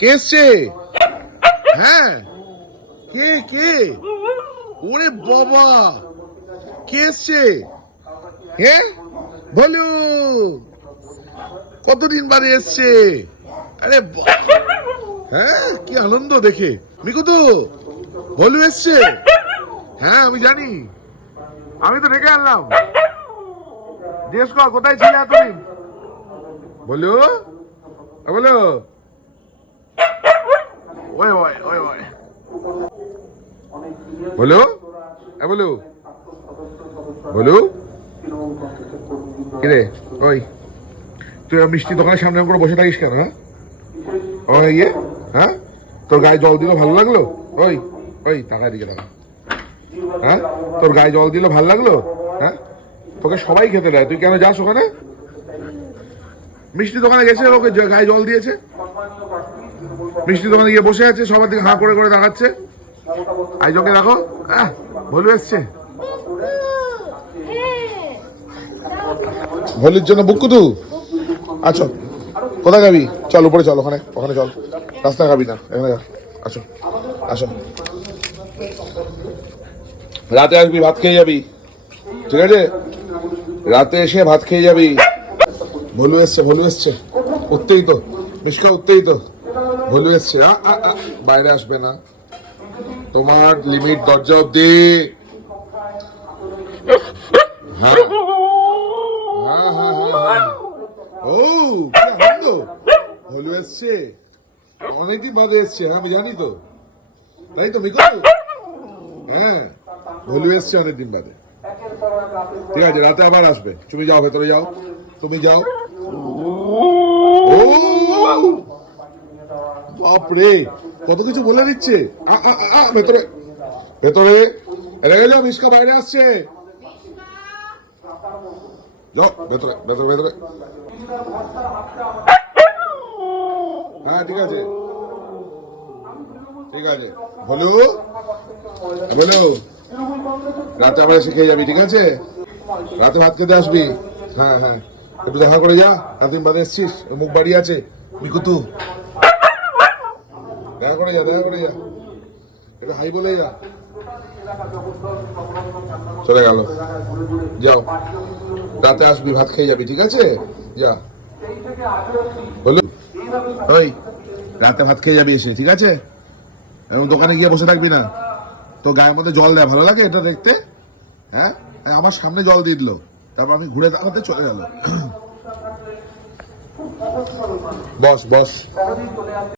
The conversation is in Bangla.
কে এসছে? হ্যাঁ, কে কে? ওরে বাবা, কে এসছে? হ্যাঁ বলো, কতদিন বাদে এসছে? আরে হ্যাঁ, কি আনন্দ দেখে। মিকুতু, ভলু এসছে? হ্যাঁ আমি জানি, আমি তো ডেকে আনলাম। জিজ্ঞেস কর কোথায় ছিলে এতদিন। বলু, বলো, ওই ওই ওই ওই বলো, বলো, বলো, কিরে ওই তুই মিষ্টি দোকানের সামনে করে বসে থাকিস কেন? হ্যাঁ ওই ইয়ে, হ্যাঁ তোর গায়ে জল দিল ভালো লাগলো? ওই ওই টাকা দিকে টাকা, হ্যাঁ তোর গায়ে জল দিল ভালো লাগলো? হ্যাঁ তোকে সবাই খেতে দেয়, তুই কেন যাস ওখানে? মিষ্টি দোকানে গেছে, ওকে গায়ে জল দিয়েছে, মিষ্টি দোকানে গিয়ে বসে আছে, সবার দিকে হাঁ করে করে দেখাচ্ছে। আইজনকে দেখো, ভলু এসছে। ভলির জন্য বুকুতু, আচ্ছা কোথায় যাবি? চল উপরে চল, ওখানে ওখানে চল, রাস্তায় খাবি না, এখানে যা, আসো আসো। রাতে আসবি, ভাত খেয়ে যাবি, ঠিক আছে? রাতে এসে ভাত খেয়ে যাবি। ভলু এসছে, ভলু এসছে, উঠতেই তো মিষ্কা, উঠতেই তো ভলু এসছে। বাইরে আসবে না, তোমার লিমিট দরজা অব্দি। হ্যাঁ হ্যাঁ হ্যাঁ হ্যাঁ, ও কি আনন্দ, ভলু এসছে, অনেকদিন বাদে এসছে। হ্যাঁ আমি জানি তো, তাই তো মিকু? হ্যাঁ ভলু এসছে অনেকদিন বাদে। ঠিক আছে, রাতে আবার আসবে। তুমি যাও, ভেতরে যাও, তুমি যাও। ও বাপরে, কত কিছু বলে দিচ্ছে। ভেতরে ভেতরে রেগে যাও, মিষ্কা বাইরে আসছে। যাও ভেতরে ভেতরে ভেতরে। হ্যাঁ ঠিক আছে, ঠিক আছে। বলো বলো, রাতে আবার এসে খেয়ে যাবি, ঠিক আছে? রাতে ভাত খেতে আসবি। হ্যাঁ হ্যাঁ, একটু দেখা করে যা, এতদিন বাদে এসছিস, মুখ বাড়ি আছে। মিকুতু, দেখা করে যা, দেখা করে যা, একটু হাই বলে যা। চলে গেল, যাও রাতে আসবি, ভাত খেয়ে যাবি, ঠিক আছে? যা বলু, ওই রাতে ভাত খেয়ে যাবি এসে, ঠিক আছে? এবং দোকানে গিয়ে বসে থাকবি না। তো গায়ের মধ্যে জল দেয়, ভালো লাগে এটা দেখতে? হ্যাঁ আমার সামনে জল দিয়ে দিল, তারপর আমি ঘুরে দাঁড়াতে চলে গেল। বস বস।